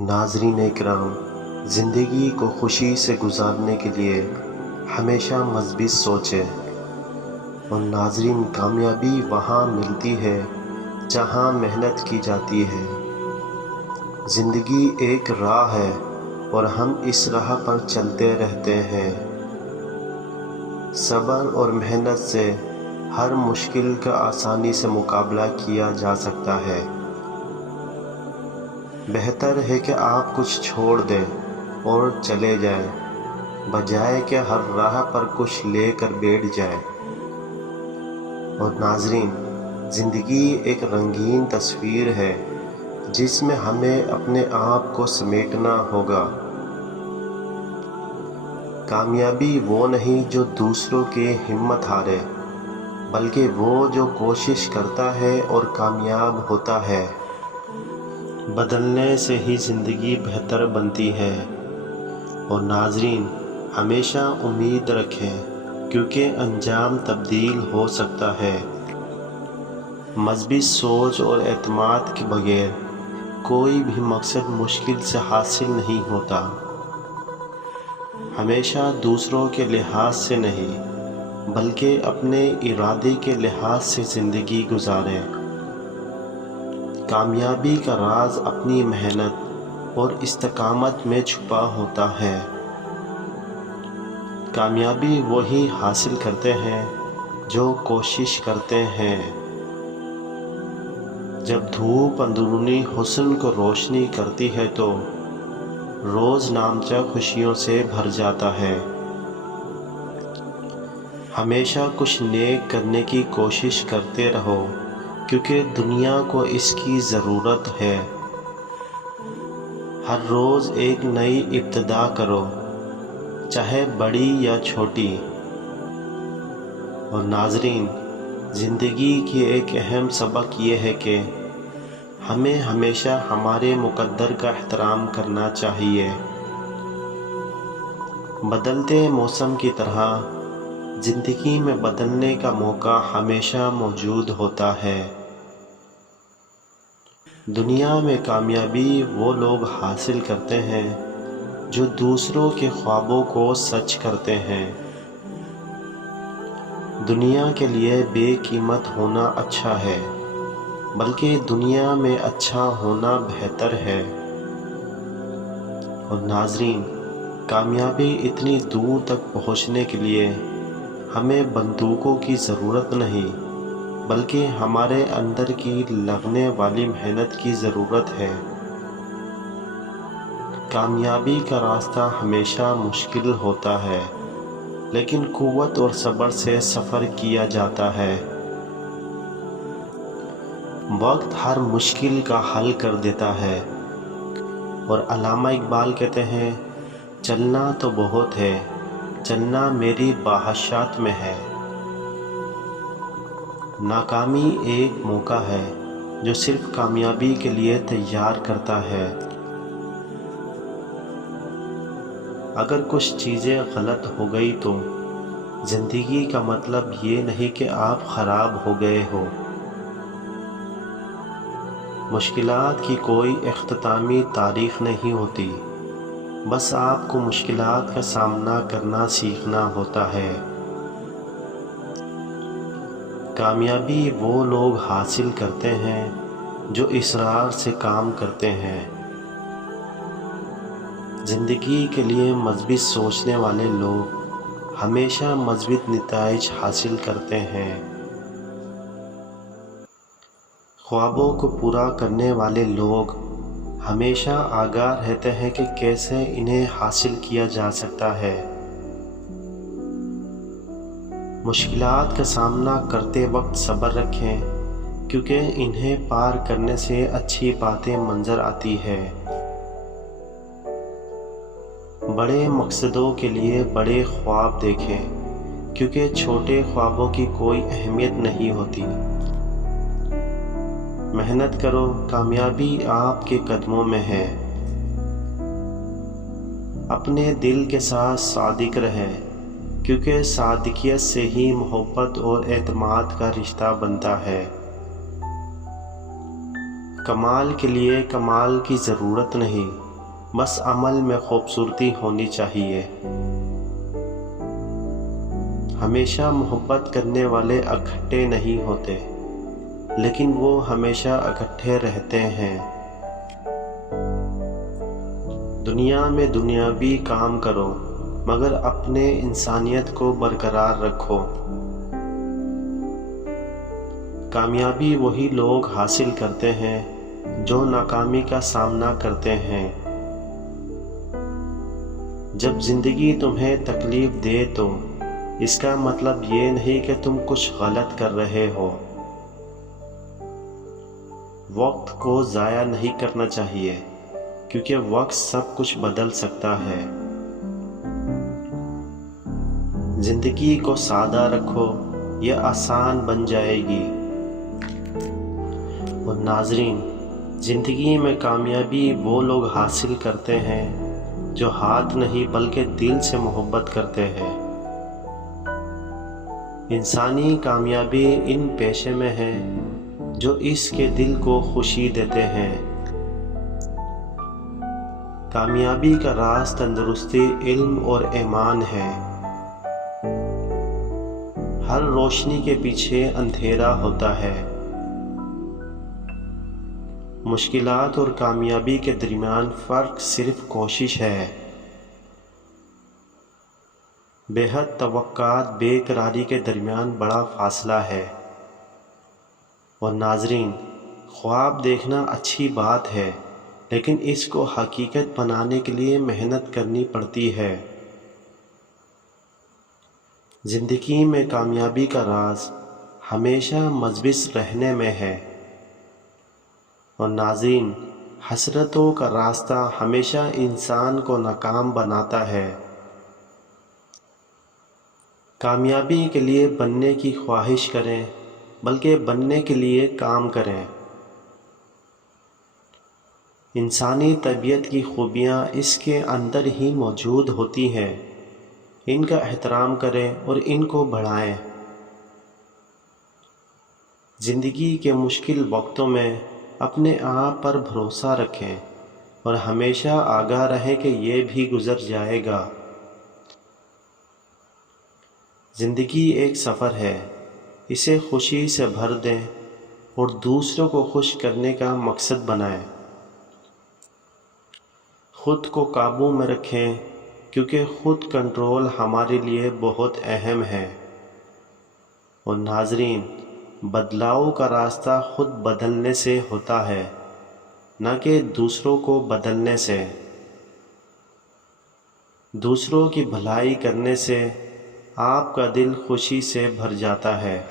ناظرین اکرام، زندگی کو خوشی سے گزارنے کے لیے ہمیشہ مثبت سوچیں۔ اور ناظرین، کامیابی وہاں ملتی ہے جہاں محنت کی جاتی ہے۔ زندگی ایک راہ ہے اور ہم اس راہ پر چلتے رہتے ہیں۔ صبر اور محنت سے ہر مشکل کا آسانی سے مقابلہ کیا جا سکتا ہے۔ بہتر ہے کہ آپ کچھ چھوڑ دیں اور چلے جائیں، بجائے کہ ہر راہ پر کچھ لے کر بیٹھ جائیں۔ اور ناظرین، زندگی ایک رنگین تصویر ہے جس میں ہمیں اپنے آپ کو سمیٹنا ہوگا۔ کامیابی وہ نہیں جو دوسروں کی ہمت ہارے، بلکہ وہ جو کوشش کرتا ہے اور کامیاب ہوتا ہے۔ بدلنے سے ہی زندگی بہتر بنتی ہے۔ اور ناظرین، ہمیشہ امید رکھیں کیونکہ انجام تبدیل ہو سکتا ہے۔ مثبت سوچ اور اعتماد کے بغیر کوئی بھی مقصد مشکل سے حاصل نہیں ہوتا۔ ہمیشہ دوسروں کے لحاظ سے نہیں، بلکہ اپنے ارادے کے لحاظ سے زندگی گزاریں۔ کامیابی کا راز اپنی محنت اور استقامت میں چھپا ہوتا ہے۔ کامیابی وہی حاصل کرتے ہیں جو کوشش کرتے ہیں۔ جب دھوپ اندرونی حسن کو روشنی کرتی ہے تو روز نامچہ خوشیوں سے بھر جاتا ہے۔ ہمیشہ کچھ نیک کرنے کی کوشش کرتے رہو کیونکہ دنیا کو اس کی ضرورت ہے۔ ہر روز ایک نئی ابتدا کرو، چاہے بڑی یا چھوٹی۔ اور ناظرین، زندگی کی ایک اہم سبق یہ ہے کہ ہمیں ہمیشہ ہمارے مقدر کا احترام کرنا چاہیے۔ بدلتے موسم کی طرح زندگی میں بدلنے کا موقع ہمیشہ موجود ہوتا ہے۔ دنیا میں کامیابی وہ لوگ حاصل کرتے ہیں جو دوسروں کے خوابوں کو سچ کرتے ہیں۔ دنیا کے لیے بے قیمت ہونا اچھا ہے، بلکہ دنیا میں اچھا ہونا بہتر ہے۔ اور ناظرین، کامیابی اتنی دور تک پہنچنے کے لیے ہمیں بندوقوں کی ضرورت نہیں، بلکہ ہمارے اندر کی لگنے والی محنت کی ضرورت ہے۔ کامیابی کا راستہ ہمیشہ مشکل ہوتا ہے، لیکن قوت اور صبر سے سفر کیا جاتا ہے۔ وقت ہر مشکل کا حل کر دیتا ہے۔ اور علامہ اقبال کہتے ہیں، چلنا تو بہت ہے، چلنا میری خواہشات میں ہے۔ ناکامی ایک موقع ہے جو صرف کامیابی کے لیے تیار کرتا ہے۔ اگر کچھ چیزیں غلط ہو گئی تو زندگی کا مطلب یہ نہیں کہ آپ خراب ہو گئے ہو۔ مشکلات کی کوئی اختتامی تاریخ نہیں ہوتی، بس آپ کو مشکلات کا سامنا کرنا سیکھنا ہوتا ہے۔ کامیابی وہ لوگ حاصل کرتے ہیں جو اصرار سے کام کرتے ہیں۔ زندگی کے لیے مثبت سوچنے والے لوگ ہمیشہ مثبت نتائج حاصل کرتے ہیں۔ خوابوں کو پورا کرنے والے لوگ ہمیشہ آگاہ رہتے ہیں کہ کیسے انہیں حاصل کیا جا سکتا ہے۔ مشکلات کا سامنا کرتے وقت صبر رکھیں کیونکہ انہیں پار کرنے سے اچھی باتیں منظر آتی ہے۔ بڑے مقصدوں کے لیے بڑے خواب دیکھیں کیونکہ چھوٹے خوابوں کی کوئی اہمیت نہیں ہوتی۔ محنت کرو، کامیابی آپ کے قدموں میں ہے۔ اپنے دل کے ساتھ صادق رہیں کیونکہ صادقیت سے ہی محبت اور اعتماد کا رشتہ بنتا ہے۔ کمال کے لیے کمال کی ضرورت نہیں، بس عمل میں خوبصورتی ہونی چاہیے۔ ہمیشہ محبت کرنے والے اکٹھے نہیں ہوتے، لیکن وہ ہمیشہ اکٹھے رہتے ہیں۔ دنیا میں دنیاوی کام کرو، مگر اپنے انسانیت کو برقرار رکھو۔ کامیابی وہی لوگ حاصل کرتے ہیں جو ناکامی کا سامنا کرتے ہیں۔ جب زندگی تمہیں تکلیف دے تو اس کا مطلب یہ نہیں کہ تم کچھ غلط کر رہے ہو۔ وقت کو ضائع نہیں کرنا چاہیے، کیونکہ وقت سب کچھ بدل سکتا ہے۔ زندگی کو سادہ رکھو، یہ آسان بن جائے گی۔ اور ناظرین، زندگی میں کامیابی وہ لوگ حاصل کرتے ہیں جو ہاتھ نہیں بلکہ دل سے محبت کرتے ہیں۔ انسانی کامیابی ان پیشے میں ہے جو اس کے دل کو خوشی دیتے ہیں۔ کامیابی کا راز تندرستی، علم اور ایمان ہے۔ ہر روشنی کے پیچھے اندھیرا ہوتا ہے۔ مشکلات اور کامیابی کے درمیان فرق صرف کوشش ہے۔ بے حد توقعات بے قراری کے درمیان بڑا فاصلہ ہے۔ اور ناظرین، خواب دیکھنا اچھی بات ہے، لیکن اس کو حقیقت بنانے کے لیے محنت کرنی پڑتی ہے۔ زندگی میں کامیابی کا راز ہمیشہ مثبت رہنے میں ہے۔ اور ناظرین، حسرتوں کا راستہ ہمیشہ انسان کو ناکام بناتا ہے۔ کامیابی کے لیے بننے کی خواہش کریں، بلکہ بننے کے لیے کام کریں۔ انسانی طبیعت کی خوبیاں اس کے اندر ہی موجود ہوتی ہیں۔ ان کا احترام کریں اور ان کو بڑھائیں۔ زندگی کے مشکل وقتوں میں اپنے آپ پر بھروسہ رکھیں اور ہمیشہ آگاہ رہیں کہ یہ بھی گزر جائے گا۔ زندگی ایک سفر ہے، اسے خوشی سے بھر دیں اور دوسروں کو خوش کرنے کا مقصد بنائیں۔ خود کو قابو میں رکھیں، کیونکہ خود کنٹرول ہمارے لیے بہت اہم ہے۔ اور ناظرین، بدلاؤ کا راستہ خود بدلنے سے ہوتا ہے، نہ کہ دوسروں کو بدلنے سے۔ دوسروں کی بھلائی کرنے سے آپ کا دل خوشی سے بھر جاتا ہے۔